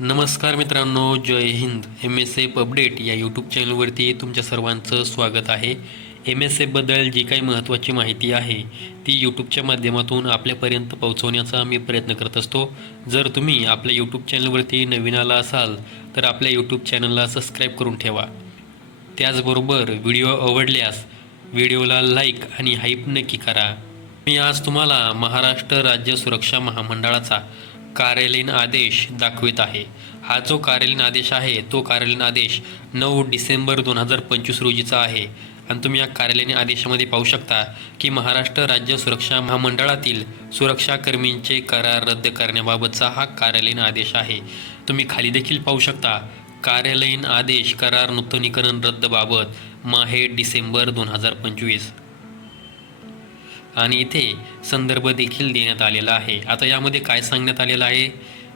नमस्कार मित्रांनो, जय Hind. MSF update या यूट्यूब चॅनलवरती तुमच्या सर्वांचं स्वागत आहे. MSFबद्दल जी काही महत्त्वाची माहिती आहे ती यूट्यूबच्या माध्यमातून आपल्यापर्यंत पोहोचवण्याचा मी प्रयत्न करत असतो. जर तुम्ही आपल्या यूट्यूब चॅनलवरती नवीन आला असाल तर आपल्या यूट्यूब चॅनलला सबस्क्राईब करून ठेवा. त्याचबरोबर व्हिडिओ आवडल्यास व्हिडिओला लाईक आणि हाईप नक्की करा. मी आज तुम्हाला महाराष्ट्र राज्य सुरक्षा महामंडळाचा कार्यालयीन आदेश दाखवित आहे. हा जो कार्यालयीन आदेश आहे तो कार्यालयीन आदेश 9 डिसेंबर 2025 रोजीचा आहे. आणि तुम्ही या कार्यालयीन आदेशामध्ये पाहू शकता की महाराष्ट्र राज्य सुरक्षा महामंडळातील सुरक्षाकर्मींचे करार रद्द करण्याबाबतचा हा कार्यालयीन आदेश आहे. तुम्ही खाली देखील पाहू शकता, कार्यालयीन आदेश करार नूतनीकरण रद्द बाबत माहे डिसेंबर 2025 आणि इथे संदर्भ देखील देण्यात आलेला आहे. आता यामध्ये काय सांगण्यात आलेलं आहे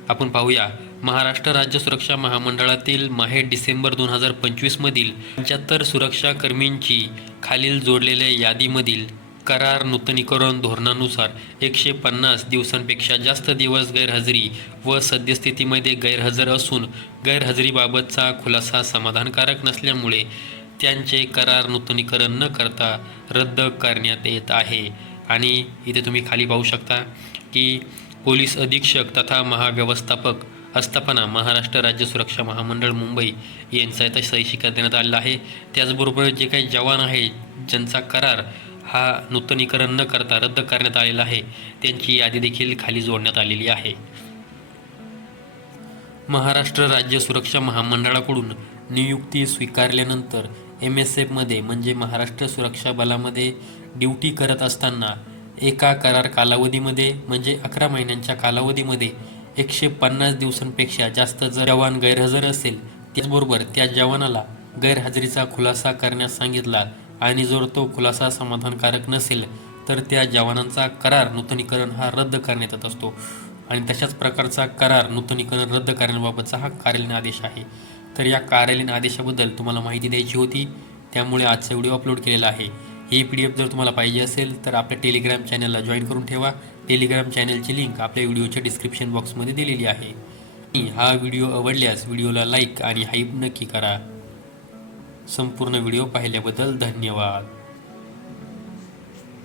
आपण पाहूया. महाराष्ट्र राज्य सुरक्षा महामंडळातील माहे डिसेंबर 2025 मधील 75 सुरक्षाकर्मींची खालील जोडलेल्या यादीमधील करार नूतनीकरण धोरणानुसार 150 दिवसांपेक्षा जास्त दिवस गैरहजेरी व सद्यस्थितीमध्ये गैरहजर असून गैरहजेरीबाबतचा खुलासा समाधानकारक नसल्यामुळे त्यांचे करार नूतनीकरण न करता रद्द करण्यात येत आहे. आणि इथे तुम्ही खाली पाहू शकता की पोलीस अधीक्षक तथा महाव्यवस्थापक आस्थापना महाराष्ट्र राज्य सुरक्षा महामंडळ मुंबई यांचा इथं सही शिक्का देण्यात आलेला आहे. त्याचबरोबर जे काही जवान आहे ज्यांचा करार हा नूतनीकरण न करता रद्द करण्यात आलेला आहे त्यांची यादी देखील खाली जोडण्यात आलेली आहे. महाराष्ट्र राज्य सुरक्षा महामंडळाकडून नियुक्ती स्वीकारल्यानंतर MSFमध्ये म्हणजे महाराष्ट्र सुरक्षा बलामध्ये ड्युटी करत असताना एका करार कालावधीमध्ये म्हणजे 11 महिन्यांच्या कालावधीमध्ये 150 दिवसांपेक्षा जास्त जर जवान गैरहजर असेल, त्याचबरोबर त्या जवानाला गैरहजेरीचा खुलासा करण्यास सांगितला आणि जर तो खुलासा समाधानकारक नसेल तर त्या जवानांचा करार नूतनीकरण हा रद्द करण्यात येत असतो. आणि तशाच प्रकारचा करार नूतनीकरण रद्द करण्याबाबतचा हा कार्यालयीन आदेश आहे. तर या कार्यालयीन आदेशाबद्दल तुम्हाला माहिती द्यायची होती, त्यामुळे आजचा व्हिडिओ अपलोड केलेला आहे. ही PDF जर तुम्हाला पाहिजे असेल तर आपल्या टेलिग्राम चॅनलला जॉईन करून ठेवा. टेलिग्राम चॅनलची लिंक आपल्या व्हिडिओच्या डिस्क्रिप्शन बॉक्समध्ये दिलेली आहे. हा व्हिडिओ आवडल्यास व्हिडिओला लाईक आणि हाईप नक्की करा. संपूर्ण व्हिडिओ पाहिल्याबद्दल धन्यवाद.